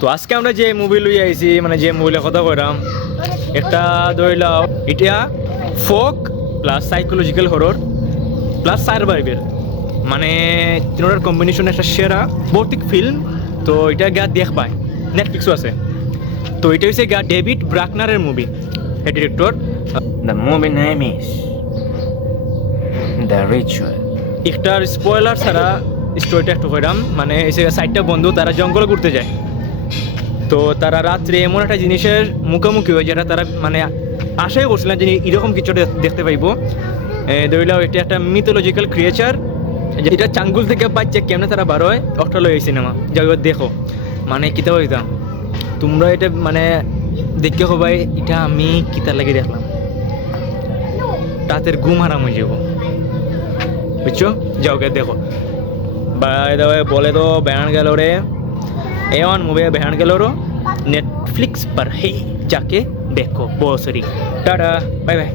তো আজকে আমরা যে মুভি লই আইছি মানে যে মুভির কথা কইরাম একটা ধরিলাও এটা folk plus psychological horror plus survival মানে তিনটার কম্বিনেশন একটা সেরা ভৌতিক ফিল্ম। তো এটা গা দেখ পায় নেটফ্লিক্সও আছে। তো এটা হচ্ছে গা ডেভিড ব্রাকনারের মুভি, এই director. The movie name is The Ritual. একটার স্পয়লার ছাড়া স্টোরিটা একটু কইরাম মানে এসে সাইডটা বন্ধু তারা জঙ্গলে ঘুরতে যায়। তো তারা রাত্রে এমন একটা জিনিসের মুখোমুখি হয় যেটা তারা মানে আশাই করছিলেন যে এরকম কিছু দেখতে পাইব। ধরিলাও এটা একটা মিথোলজিক্যাল ক্রিয়েচার, এটা চাঙ্গুল থেকে পাচ্ছে কেমনে তারা বার হয় অক্টালো এই সিনেমা যাই দেখো মানে কিতা হইতাম তোমরা এটা মানে দেখতে হবাই এটা আমি কিতা লাগে দেখলাম রাতের ঘুম হারাম হয়ে যাব, বুঝছো? যাও গে দেখো বাই দ্য ওয়ে बोले तो बैठ गल रे एवन मूवी बैठ गल रो नेटफ्लिक्स पर है, जाके देखो बहुत सारी। Tata bye bye.